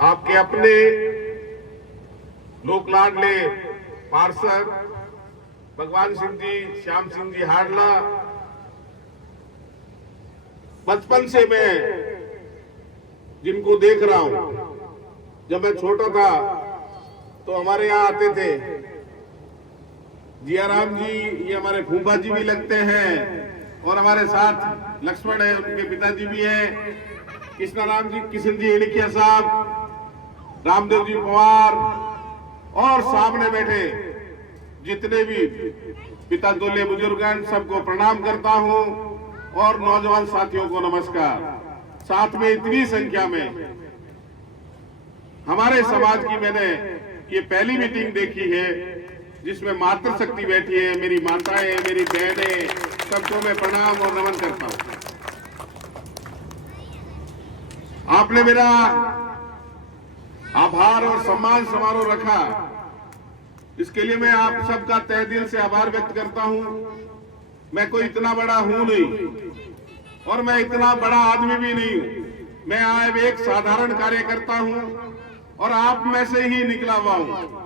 आपके अपने लोक लाडले पार्षद भगवान सिंह जी, श्याम सिंह जी हाडला, बचपन से मैं जिनको देख रहा हूं, जब मैं छोटा था तो हमारे यहाँ आते थे। जियाराम जी, ये हमारे फूफा जी भी लगते हैं और हमारे साथ लक्ष्मण है, उनके पिताजी भी हैं, कृष्णाराम जी, किशन जी हिड़किया साहब, रामदेव जी पवार और सामने बैठे जितने भी पिता तुल्य बुजुर्गन, सबको प्रणाम करता हूं और नौजवान साथियों को नमस्कार। साथ में इतनी संख्या में हमारे समाज की मैंने ये पहली मीटिंग देखी है जिसमें मातृशक्ति बैठी है, मेरी माताएं, मेरी बहनें, सबको मैं प्रणाम और नमन करता हूं। आपने मेरा आभार और सम्मान समारोह रखा, इसके लिए मैं आप सबका तहे दिल से आभार व्यक्त करता हूं। मैं कोई इतना बड़ा हूं नहीं और मैं इतना बड़ा आदमी भी नहीं हूं। मैं आज एक साधारण कार्यकर्ता हूं और आप में से ही निकला हुआ हूं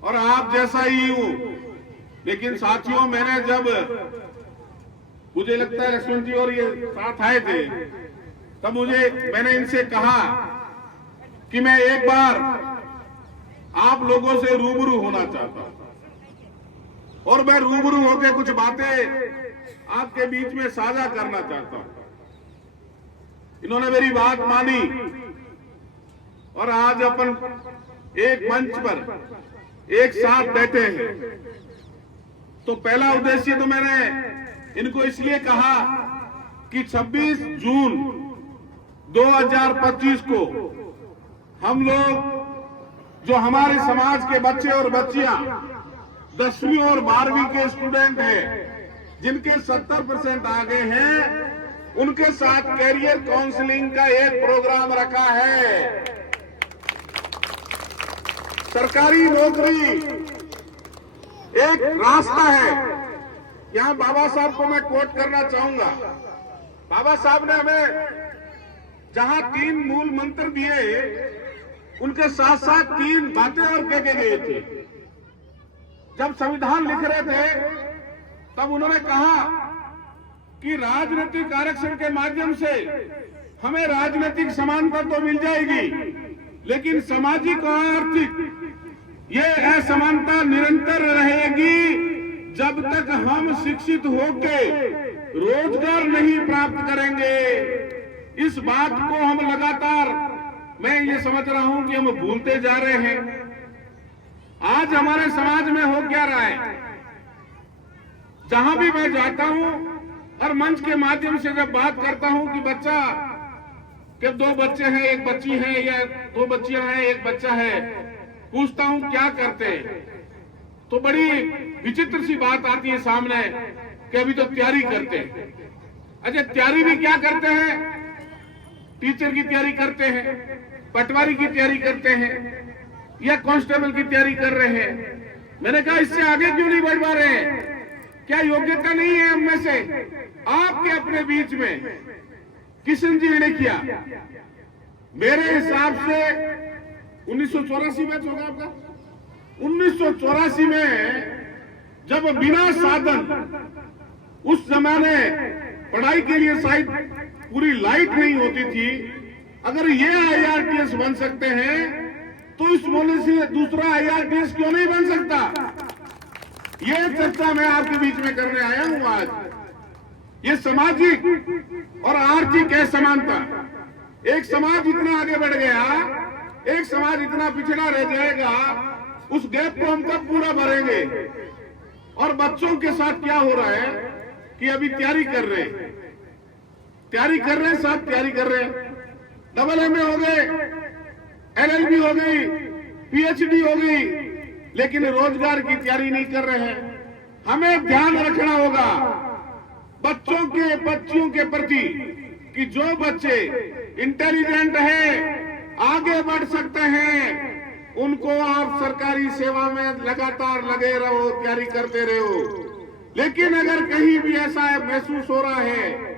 और आप जैसा ही हूं। लेकिन साथियों, मैंने जब, मुझे लगता है लक्ष्मण जी और ये साथ आए थे, तब मैंने इनसे कहा कि मैं एक बार आप लोगों से रूबरू होना चाहता हूं और मैं रूबरू होकर कुछ बातें आपके बीच में साझा करना चाहता हूं। इन्होंने मेरी बात मानी और आज अपन एक मंच पर एक साथ बैठे हैं। तो पहला उद्देश्य तो मैंने इनको इसलिए कहा कि 26 जून 2025 को हम लोग, जो हमारे समाज के बच्चे और बच्चियां 10वीं और 12वीं के स्टूडेंट हैं, जिनके 70% आ गए हैं, उनके साथ कैरियर काउंसलिंग का एक प्रोग्राम रखा है। सरकारी नौकरी एक रास्ता है। यहां बाबा साहब को मैं कोट करना चाहूंगा। बाबा साहब ने हमें जहां 3 मूल मंत्र दिए, उनके साथ साथ 3 बातें और कह के गए थे। जब संविधान लिख रहे थे तब उन्होंने कहा कि राजनीतिक आरक्षण के माध्यम से हमें राजनीतिक समानता तो मिल जाएगी, लेकिन सामाजिक और आर्थिक ये असमानता निरंतर रहेगी जब तक हम शिक्षित होके रोजगार नहीं प्राप्त करेंगे। इस बात को हम लगातार, मैं ये समझ रहा हूं कि हम भूलते जा रहे हैं। आज हमारे समाज में हो क्या रहा है, जहां भी मैं जाता हूं और मंच के माध्यम से जब बात करता हूं कि बच्चा के 2 बच्चे हैं, एक बच्ची है या 2 बच्चियां हैं, एक बच्चा है, पूछता हूं क्या करते हैं, तो बड़ी विचित्र सी बात आती है सामने कि अभी तो तैयारी करते हैं। अच्छा, तैयारी भी क्या करते हैं? टीचर की तैयारी करते हैं, पटवारी की तैयारी करते हैं या कांस्टेबल की तैयारी कर रहे हैं। मैंने कहा इससे आगे क्यों नहीं बढ़ पा रहे हैं? क्या योग्यता नहीं है हम में से? आपके अपने बीच में किशन जी ने किया, मेरे हिसाब से 1984 में होगा आपका, 1984 में जब बिना साधन, उस जमाने पढ़ाई के लिए शायद पूरी लाइट नहीं होती थी, अगर ये IRTS बन सकते हैं तो इस मोले से दूसरा IRTS क्यों नहीं बन सकता? ये चर्चा मैं आपके बीच में करने आया हूं आज। ये सामाजिक और आर्थिक असमानता, एक समाज इतना आगे बढ़ गया, एक समाज इतना पिछड़ा रह जाएगा, उस गैप को हम कब पूरा भरेंगे? और बच्चों के साथ क्या हो रहा है कि अभी तैयारी कर रहे हैं, सब तैयारी कर रहे हैं, MA हो गए, LLB हो गई, PhD हो गई, लेकिन रोजगार की तैयारी नहीं कर रहे हैं। हमें ध्यान रखना होगा बच्चों के, बच्चियों के प्रति कि जो बच्चे इंटेलिजेंट हैं, आगे बढ़ सकते हैं, उनको आप सरकारी सेवा में लगातार लगे रहो, तैयारी करते रहो। लेकिन अगर कहीं भी ऐसा महसूस हो रहा है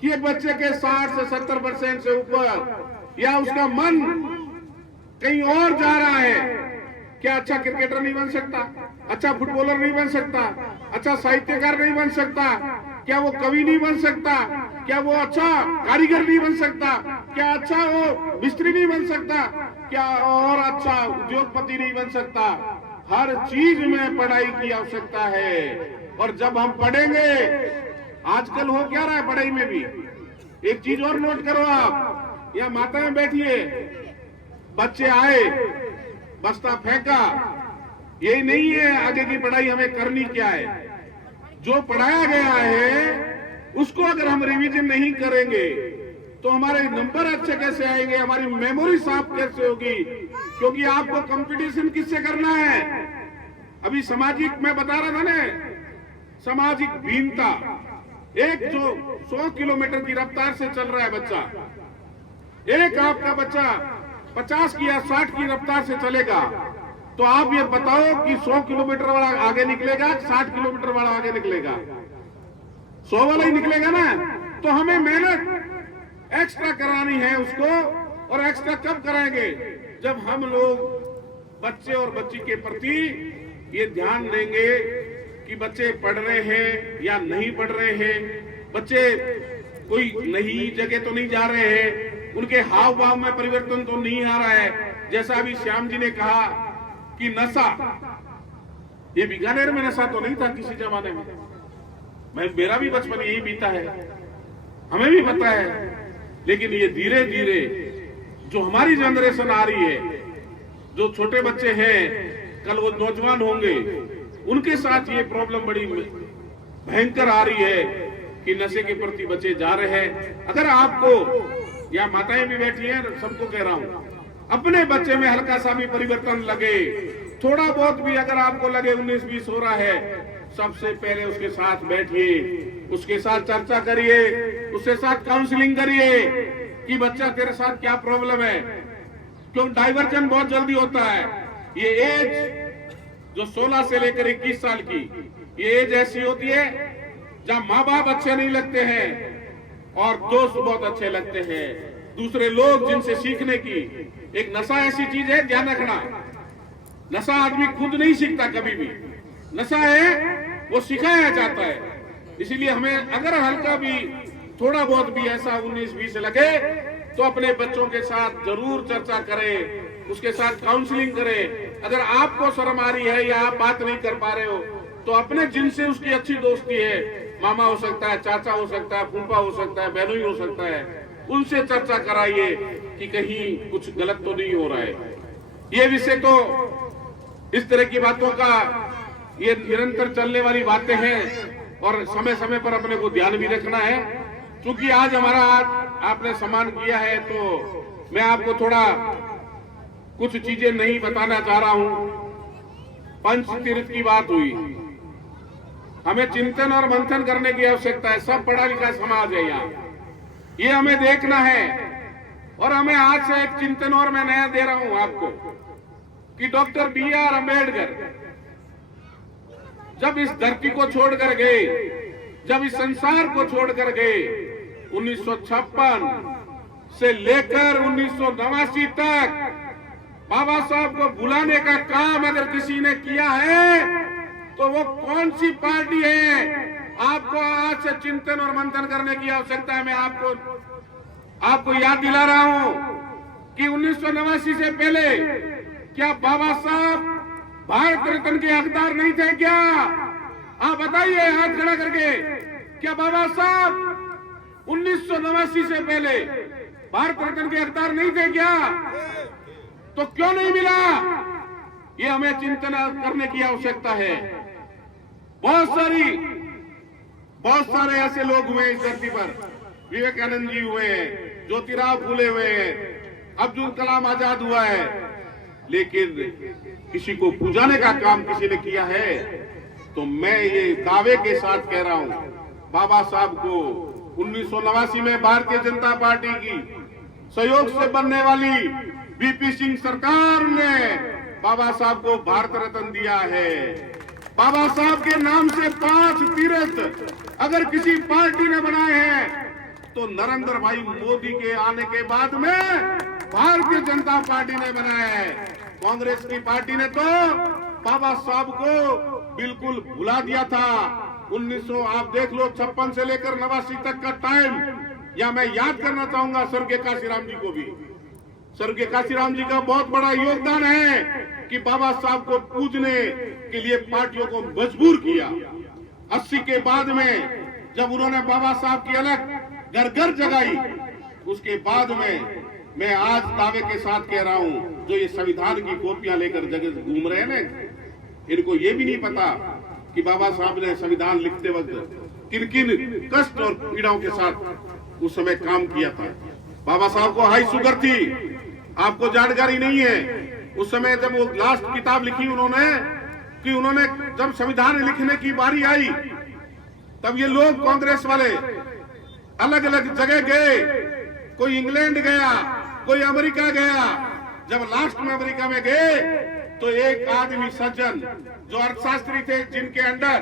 कि एक बच्चे के 60 से 70% से ऊपर या उसका मन कहीं और जा रहा है, क्या अच्छा क्रिकेटर नहीं बन सकता, अच्छा फुटबॉलर नहीं बन सकता, अच्छा साहित्यकार नहीं बन सकता, क्या वो कवि नहीं बन सकता, क्या वो अच्छा कारीगर नहीं बन सकता, क्या अच्छा वो मिस्त्री नहीं बन सकता, क्या और अच्छा उद्योगपति नहीं बन सकता। हर चीज में पढ़ाई की आवश्यकता है। और जब हम पढ़ेंगे, आजकल हो क्या रहा है पढ़ाई में भी, एक चीज और नोट करो आप, या माताएं बैठिए, बच्चे आए बस्ता फेंका, यही नहीं है आगे की पढ़ाई हमें करनी क्या है। जो पढ़ाया गया है उसको अगर हम रिवीजन नहीं करेंगे तो हमारे नंबर अच्छे कैसे आएंगे, हमारी मेमोरी साफ कैसे होगी, क्योंकि आपको कंपटीशन किससे करना है। अभी सामाजिक मैं बता रहा था ना, सामाजिक भिन्नता, एक जो 100 किलोमीटर की रफ्तार से चल रहा है बच्चा, एक आपका बच्चा 50 की या 60 की रफ्तार से चलेगा, तो आप ये बताओ कि 100 किलोमीटर वाला आगे निकलेगा, 60 किलोमीटर वाला आगे निकलेगा, 100 वाला ही निकलेगा ना। तो हमें मेहनत एक्स्ट्रा करानी है उसको, और एक्स्ट्रा कब कराएंगे, जब हम लोग बच्चे और बच्ची के प्रति ये ध्यान देंगे कि बच्चे पढ़ रहे हैं या नहीं पढ़ रहे हैं, बच्चे कोई नई जगह तो नहीं जा रहे हैं, उनके हाव भाव में परिवर्तन तो नहीं आ रहा है। जैसा अभी श्याम जी ने कहा कि नशा, ये बीकानेर में नशा तो नहीं था किसी जमाने में, मेरा भी बचपन यही बीता है, हमें भी पता है। लेकिन ये धीरे धीरे जो हमारी जनरेशन आ रही है, जो छोटे बच्चे हैं, कल वो नौजवान होंगे, उनके साथ ये प्रॉब्लम बड़ी भयंकर आ रही है कि नशे के प्रति बच्चे जा रहे हैं। अगर आपको, या माताएं भी बैठी हैं, सबको कह रहा हूं, अपने बच्चे में हल्का सा भी परिवर्तन लगे, थोड़ा बहुत भी अगर आपको लगे 19-20 हो रहा है, सबसे पहले उसके साथ बैठिए, उसके साथ चर्चा करिए, उसके साथ काउंसलिंग करिए कि बच्चा तेरे साथ क्या प्रॉब्लम है। क्यों डाइवर्जन बहुत जल्दी होता है। ये एज जो 16 से लेकर 21 साल की, ये एज ऐसी होती है जहां माँ बाप अच्छे नहीं लगते हैं और दोस्त बहुत अच्छे लगते हैं, दूसरे लोग जिनसे सीखने की। एक नशा ऐसी चीज है, ध्यान रखना, नशा आदमी खुद नहीं सीखता कभी भी, नशा है वो सिखाया जाता है। इसीलिए हमें अगर हल्का भी थोड़ा बहुत भी ऐसा 19-20 लगे तो अपने बच्चों के साथ जरूर चर्चा करें, उसके साथ काउंसलिंग करें। अगर आपको शर्म आ रही है या आप बात नहीं कर पा रहे हो तो अपने जिनसे उसकी अच्छी दोस्ती है, मामा हो सकता है, चाचा हो सकता है, फूफा हो सकता है, बहनोई हो सकता है, उनसे चर्चा कराइए कि कहीं कुछ गलत तो नहीं हो रहा है। ये विषय तो इस तरह की बातों का ये निरंतर चलने वाली बातें हैं और समय समय पर अपने को ध्यान भी रखना है। क्योंकि आज हमारा आपने सम्मान किया है तो मैं आपको थोड़ा कुछ चीजें नहीं बताना चाह रहा हूं। पंच तीर्थ की बात हुई, हमें चिंतन और मंथन करने की आवश्यकता है। सब पढ़ा लिखा समाज है यहाँ, ये हमें देखना है। और हमें आज से एक चिंतन और मैं नया दे रहा हूं आपको कि डॉक्टर B.R. अम्बेडकर जब इस धरती को छोड़कर गए, जब इस संसार को छोड़कर गए, 1956 से लेकर 1989 तक बाबा साहब को बुलाने का काम अगर किसी ने किया है तो वो कौन सी पार्टी है। आपको आज से चिंतन और मंथन करने की आवश्यकता है। मैं आपको याद दिला रहा हूं कि 1989 से पहले क्या बाबा साहब भारत रत्न के हकदार नहीं थे क्या? आप बताइए हाथ खड़ा करके, क्या बाबा साहब 1989 से पहले भारत रत्न के हकदार नहीं थे क्या? तो क्यों नहीं मिला? ये हमें चिंतन करने की आवश्यकता है। बहुत सारे ऐसे लोग हुए इस धरती पर, विवेकानंद जी हुए हैं, ज्योतिराव फूले हुए हैं, अब्दुल कलाम आजाद हुआ है, लेकिन किसी को पूजाने का काम किसी ने किया है तो मैं ये दावे के साथ कह रहा हूं, बाबा साहब को 1989 में भारतीय जनता पार्टी की सहयोग से बनने वाली वीपी सिंह सरकार ने बाबा साहब को भारत रत्न दिया है। बाबा साहब के नाम से 5 तीर्थ अगर किसी पार्टी ने बनाए हैं तो नरेंद्र भाई मोदी के आने के बाद में भारतीय जनता पार्टी ने बनाया है। कांग्रेस की पार्टी ने तो बाबा साहब को बिल्कुल भुला दिया था। 1900 आप देख लो 56 से लेकर 89 तक का टाइम, या मैं याद करना चाहूंगा स्वर्गीय काशीराम जी को भी। स्वर्गीय काशीराम जी का बहुत बड़ा योगदान है कि बाबा साहब को पूजने के लिए पार्टियों को मजबूर किया। 80 के बाद में जब उन्होंने बाबा साहब की अलग घर घर जगाई, उसके बाद में मैं आज दावे के साथ कह रहा हूं, जो ये संविधान की कॉपियां लेकर जगह घूम रहे हैं ना, इनको ये भी नहीं पता कि बाबा साहब ने संविधान लिखते वक्त किन किन कष्ट और पीड़ाओं के साथ उस समय काम किया था। बाबा साहब को हाई शुगर थी, आपको जानकारी नहीं है। उस समय जब वो लास्ट किताब लिखी उन्होंने, कि उन्होंने जब संविधान लिखने की बारी आई, तब ये लोग कांग्रेस वाले अलग अलग जगह गए, कोई इंग्लैंड गया, कोई अमेरिका गया। जब लास्ट में अमेरिका में गए तो एक आदमी सज्जन जो अर्थशास्त्री थे, जिनके अंडर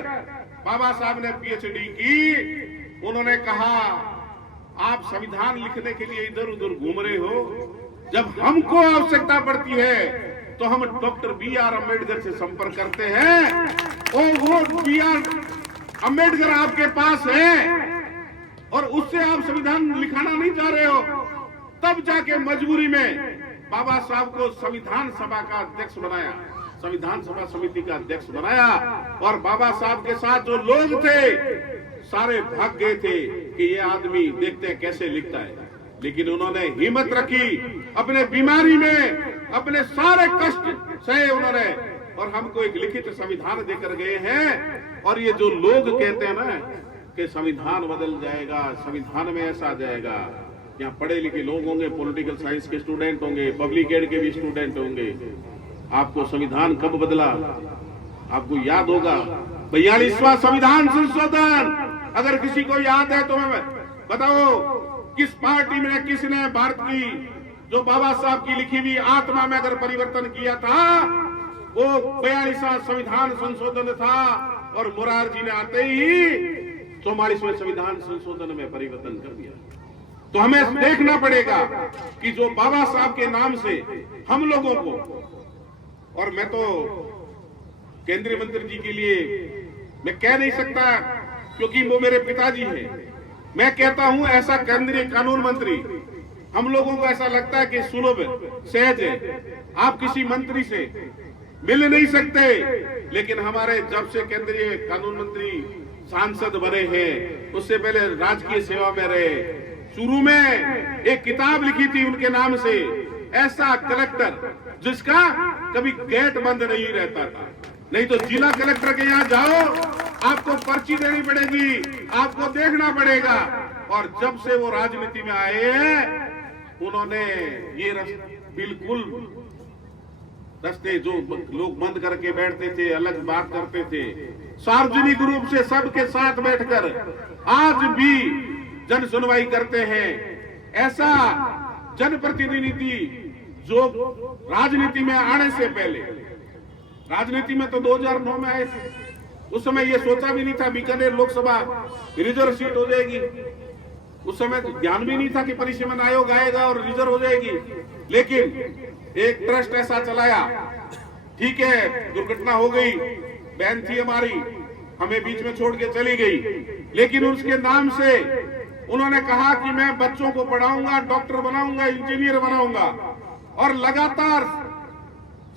बाबा साहब ने पीएचडी की, उन्होंने कहा आप संविधान लिखने के लिए इधर उधर घूम रहे हो, जब हमको आवश्यकता पड़ती है तो हम डॉक्टर बी.आर. अम्बेडकर से संपर्क करते हैं, और वो बी.आर. अम्बेडकर आपके पास है और उससे आप संविधान लिखाना नहीं चाह रहे हो। तब जाके मजबूरी में बाबा साहब को संविधान सभा का अध्यक्ष बनाया, संविधान सभा समिति का अध्यक्ष बनाया, और बाबा साहब के साथ जो लोग थे सारे भाग गए थे कि ये आदमी देखते हैं कैसे लिखता है। लेकिन उन्होंने हिम्मत रखी, अपने बीमारी में अपने सारे कष्ट सहे उन्होंने, और हमको एक लिखित संविधान देकर गए हैं। और ये जो लोग कहते हैं ना कि संविधान बदल जाएगा, संविधान में ऐसा आ जाएगा, यहाँ पढ़े लिखे लोग होंगे, पॉलिटिकल साइंस के स्टूडेंट होंगे, पब्लिक एड के भी स्टूडेंट होंगे। आपको संविधान कब बदला आपको याद होगा, 42वां संविधान संशोधन। अगर किसी को याद है तो मैं बताओ, किस पार्टी में किसने भारत की जो बाबा साहब की लिखी हुई आत्मा में अगर परिवर्तन किया था, वो 42वां संविधान संशोधन था। और मोरारजी ने आते ही 44वें संविधान संशोधन में परिवर्तन कर दिया। तो हमें देखना पड़ेगा कि जो बाबा साहब के नाम से हम लोगों को, और मैं तो केंद्रीय मंत्री जी के लिए मैं कह नहीं सकता क्योंकि वो मेरे पिताजी हैं, मैं कहता हूं ऐसा केंद्रीय कानून मंत्री, हम लोगों को ऐसा लगता है कि सुलभ सहज है, आप किसी मंत्री से मिल नहीं सकते। लेकिन हमारे जब से केंद्रीय कानून मंत्री सांसद बने हैं, उससे पहले राजकीय सेवा में रहे। शुरू में एक किताब लिखी थी उनके नाम से, ऐसा कलेक्टर जिसका कभी गेट बंद नहीं रहता था। नहीं तो जिला कलेक्टर के यहाँ जाओ, आपको पर्ची देनी पड़ेगी, आपको देखना पड़ेगा। और जब से वो राजनीति में आए हैं, उन्होंने ये बिल्कुल रस्ते जो लोग बंद करके बैठते थे, अलग बात करते थे, सार्वजनिक रूप से सबके साथ बैठकर आज भी जन सुनवाई करते हैं। ऐसा जनप्रतिनिधि जो राजनीति में आने से पहले, राजनीति में तो 2009 में आए थे, उस समय ये सोचा भी नहीं था बीकानेर लोकसभा रिजर्व सीट हो जाएगी। उस समय तो ध्यान भी नहीं था कि परिसीमन आयोग आएगा और रिजर्व हो जाएगी। लेकिन एक ट्रस्ट ऐसा चलाया, ठीक है दुर्घटना हो गई, बहन थी हमारी, हमें बीच में छोड़ के चली गई, लेकिन उसके नाम से उन्होंने कहा कि मैं बच्चों को पढ़ाऊंगा, डॉक्टर बनाऊंगा, इंजीनियर बनाऊंगा, और लगातार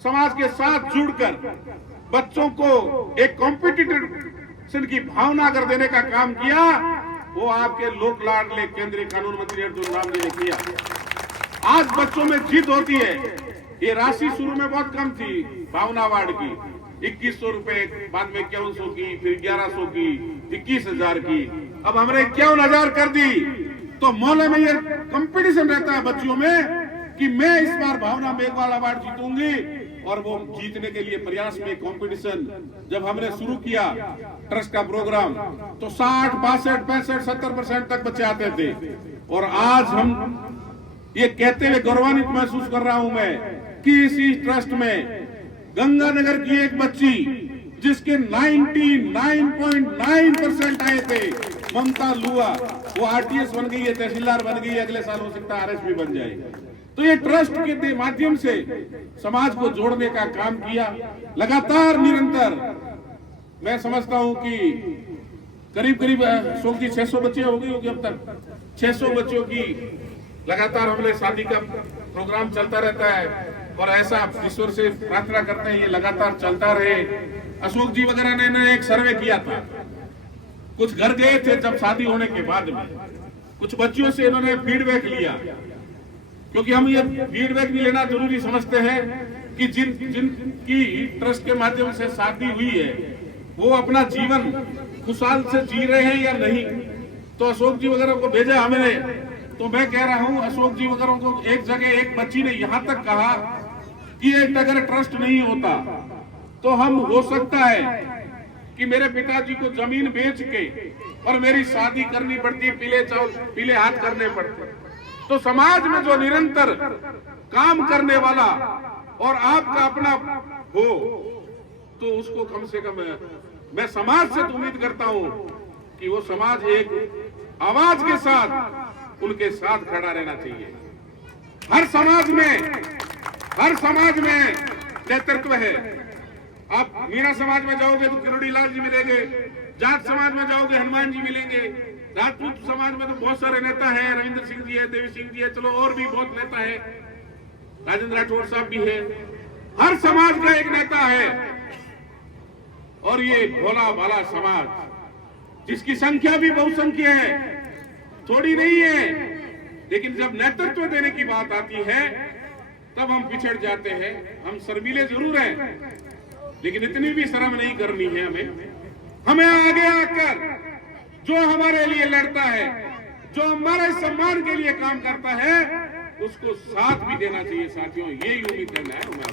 समाज के साथ जुड़कर बच्चों को एक कॉम्पिटिटिव की भावना अगर देने का काम किया, वो आपके लोक लाडले केंद्रीय कानून मंत्री अर्जुन राम जी ने किया। आज बच्चों में जिद होती है। ये राशि शुरू में बहुत कम थी, भावना वार्ड की 2100 रुपए, बाद में 5100 की, फिर 1100 की, 21,000 की, अब हमने 51,000 कर दी। तो मोहल्ले में ये कंपटीशन रहता है बच्चों में कि मैं इस बार भावना मेघवाला अवार्ड जीतूंगी, और वो जीतने के लिए प्रयास में कंपटीशन जब हमने शुरू किया ट्रस्ट का प्रोग्राम, तो 60, 62, 65, 70% तक बच्चे आते थे। और आज हम ये कहते हुए गौरवान्वित महसूस कर रहा हूं मैं कि इसी ट्रस्ट में गंगानगर की एक बच्ची जिसके 99.9% आए थे, ममता लुआ, वो आरटीएस बन गई है, तहसीलदार बन गई है, अगले साल हो सकता है आरएसपी बन जाएगी। तो ये ट्रस्ट के माध्यम से समाज को जोड़ने का काम किया लगातार निरंतर। मैं समझता हूं कि करीब करीब 600 बच्चे हो गई होगी अब तक। 600 बच्चों की लगातार हमने शादी का प्रोग्राम चलता रहता है और ऐसा ईश्वर से प्रार्थना करते हैं ये लगातार चलता रहे। अशोक जी वगैरह ने एक सर्वे किया था, कुछ घर गए थे जब शादी होने के बाद में, कुछ बच्चियों से इन्होंने फीडबैक लिया, क्योंकि हम ये फीडबैक भी लेना जरूरी समझते हैं कि जिनकी ट्रस्ट के माध्यम से शादी हुई है वो अपना जीवन खुशहाल से जी रहे हैं या नहीं। तो अशोक जी वगैरह को भेजा हमने, तो मैं कह रहा हूं अशोक जी वगैरह को एक जगह एक बच्ची ने यहां तक कहा कि अगर ट्रस्ट नहीं होता तो हम हो सकता है कि मेरे पिताजी को जमीन बेच के और मेरी शादी करनी पड़ती, पीले हाथ करने पड़ते। तो समाज में जो निरंतर काम करने वाला और आपका अपना हो तो उसको कम से कम मैं समाज से उम्मीद करता हूं कि वो समाज एक आवाज के साथ उनके साथ खड़ा रहना चाहिए। हर समाज में नेतृत्व है। आप मीणा समाज में जाओगे तो किरोड़ी लाल जी मिलेंगे, जाट समाज में जाओगे हनुमान जी मिलेंगे, राजपूत समाज में तो बहुत सारे नेता है, रविंद्र सिंह जी है, देवी सिंह जी है, चलो और भी बहुत नेता है, राजेंद्र राठौड़ साहब भी है। हर समाज का एक नेता है और ये भोला भाला समाज जिसकी संख्या भी बहुसंख्य है, थोड़ी नहीं है, लेकिन जब नेतृत्व देने की बात आती है तब हम पिछड़ जाते हैं। हम शर्मीले जरूर हैं, लेकिन इतनी भी शर्म नहीं करनी है हमें आगे आकर जो हमारे लिए लड़ता है, जो हमारे सम्मान के लिए काम करता है, उसको साथ भी देना चाहिए। साथियों, यही उम्मीद करना है हमें।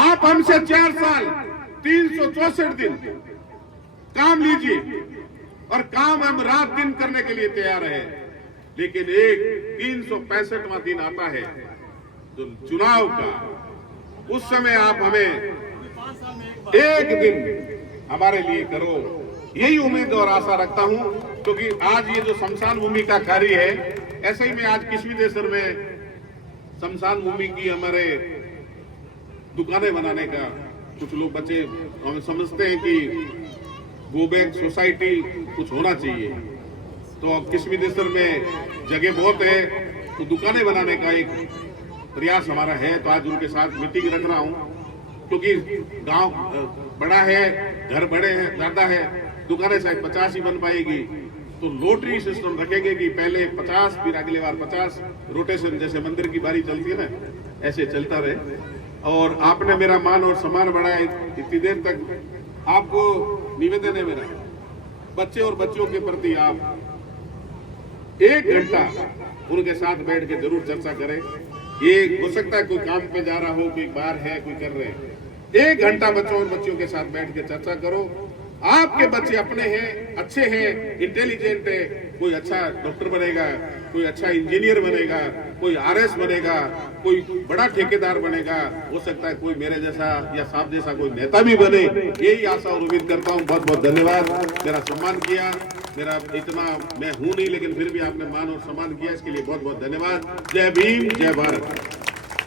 आप हमसे 4 साल 364 दिन काम लीजिए और काम हम रात दिन करने के लिए तैयार है, लेकिन एक 365वां दिन आता है तो चुनाव का, उस समय आप हमें एक दिन हमारे लिए करो, यही उम्मीद और आशा रखता हूं। क्योंकि आज ये जो शमशान भूमि का कार्य है, ऐसे ही में आज किशविदेश्वर में शमशान भूमि की हमारे दुकानें बनाने का कुछ लोग बच्चे हम समझते हैं कि गोबैक सोसाइटी कुछ होना चाहिए। तो अब किशविदेश्वर में जगह बहुत है तो दुकानें बनाने का एक प्रयास हमारा है। तो आज उनके साथ मीटिंग रख रहा हूं, क्योंकि गांव बड़ा है, घर बड़े हैं, ज्यादा है, दुकानें शायद 50 ही बन पाएगी। तो लोटरी सिस्टम रखेंगे कि पहले 50 फिर अगले बार 50, रोटेशन, जैसे मंदिर की बारी चलती है ना, ऐसे चलता रहे। और आपने मेरा मान और सम्मान बढ़ाया इतनी देर तक। आपको निवेदन है मेरा, बच्चे और बच्चियों के प्रति आप 1 घंटा उनके साथ बैठ के जरूर चर्चा करें। ये हो सकता है कोई काम पे जा रहा हो, कोई बाहर है, कोई कर रहे हैं, 1 घंटा बच्चों और बच्चियों के साथ बैठ के चर्चा करो। आपके बच्चे अपने हैं, अच्छे हैं, इंटेलिजेंट है, कोई अच्छा डॉक्टर बनेगा, कोई अच्छा इंजीनियर बनेगा, कोई आरएस बनेगा, कोई बड़ा ठेकेदार बनेगा, हो सकता है कोई मेरे जैसा या साहब जैसा कोई नेता भी बने। यही आशा और उम्मीद करता हूँ। बहुत बहुत धन्यवाद, मेरा सम्मान किया। मेरा इतना मैं हूं नहीं, लेकिन फिर भी आपने मान और सम्मान किया, इसके लिए बहुत बहुत धन्यवाद। जय भीम, जय भारत।